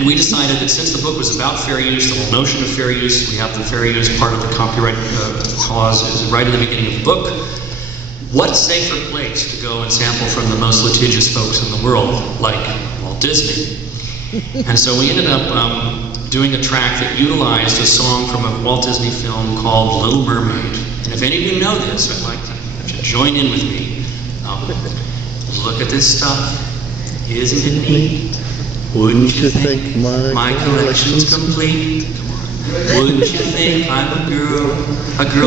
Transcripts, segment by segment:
And we decided that since the book was about fair use, the whole notion of fair use, we have the fair use part of the copyright clause is right at the beginning of the book. What safer place to go and sample from the most litigious folks in the world, like Walt Disney? And so we ended up doing a track that utilized a song from a Walt Disney film called Little Mermaid. And if any of you know this, I'd like to have you join in with me. Look at this stuff. Isn't it neat? Wouldn't you think my collection's complete? Wouldn't you think I'm a girl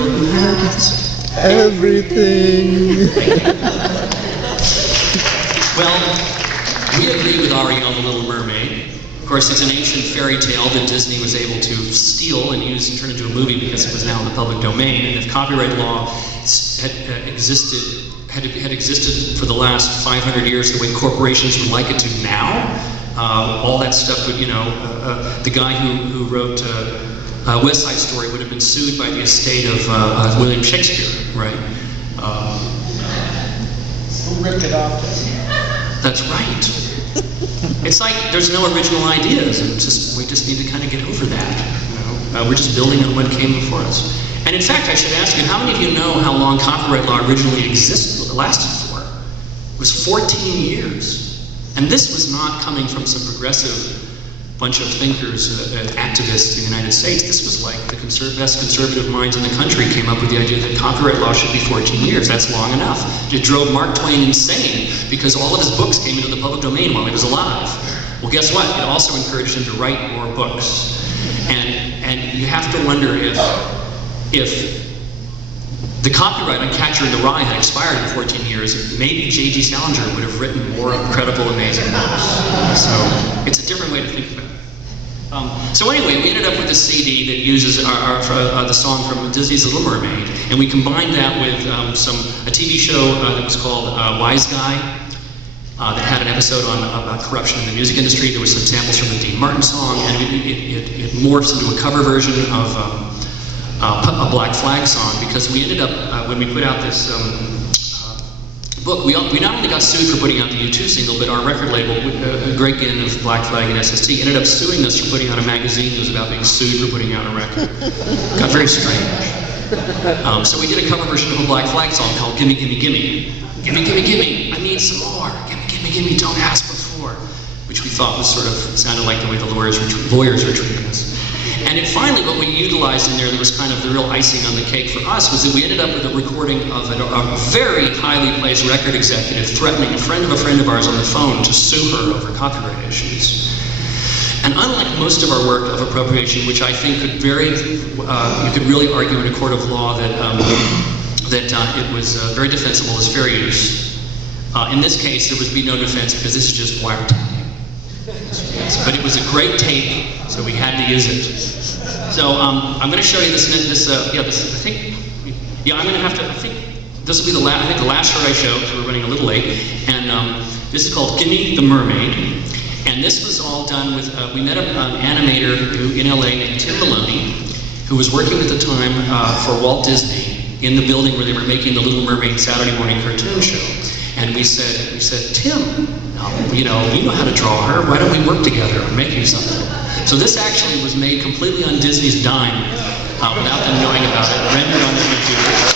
who has everything? Well, we agree with Ariel, the Little Mermaid. Of course, it's an ancient fairy tale that Disney was able to steal and use and turn into a movie because it was now in the public domain. And if copyright law had existed for the last 500 years the way corporations would like it to now, all that stuff would, the guy who wrote West Side Story would have been sued by the estate of William Shakespeare, right? Who ripped it off? That's right. It's like there's no original ideas. We just need to kind of get over that. We're just building on what came before us. And in fact, I should ask you, how many of you know how long copyright law originally lasted for? It was 14 years. And this was not coming from some progressive bunch of thinkers, activists in the United States. This was like the best conservative minds in the country came up with the idea that copyright law should be 14 years. That's long enough. It drove Mark Twain insane because all of his books came into the public domain while he was alive. Well, guess what? It also encouraged him to write more books. And you have to wonder if the copyright on Catcher in the Rye had expired in 14 years, maybe J.G. Salinger would have written more incredible, amazing books. So it's a different way to think of it. So anyway, we ended up with a CD that uses the song from Disney's Little Mermaid, and we combined that with a TV show that was called Wise Guy, that had an episode about corruption in the music industry. There were some samples from the Dean Martin song, and it morphs into a cover version of a Black Flag song, because we ended up, when we put out this book, we not only got sued for putting out the U2 single, but our record label, Greg Ginn of Black Flag and SST, ended up suing us for putting out a magazine that was about being sued for putting out a record. It got very strange. So we did a cover version of a Black Flag song called Gimme, Gimme, Gimme. Gimme, gimme, gimme, I need some more. Gimme, gimme, gimme, don't ask before. Which we thought was sounded like the way the lawyers were treating us. And finally, what we utilized in there that was kind of the real icing on the cake for us was that we ended up with a recording of a very highly placed record executive threatening a friend of ours on the phone to sue her over copyright issues. And unlike most of our work of appropriation, which I think you could really argue in a court of law that it was very defensible as fair use, in this case there would be no defense because this is just wiretapping. But it was a great tape, so we had to use it. So I'm going to show you this. I'm going to have to. I think this will be the last shot I show, so we're running a little late. And this is called "Gimme the Mermaid." And this was all done with. We met an animator in LA named Tim Maloney, who was working at the time for Walt Disney in the building where they were making the Little Mermaid Saturday morning cartoon show. And we said, Tim, you know how to draw her. Why don't we work together and make you something? So this actually was made completely on Disney's dime, without them knowing about it, rendered on the computer.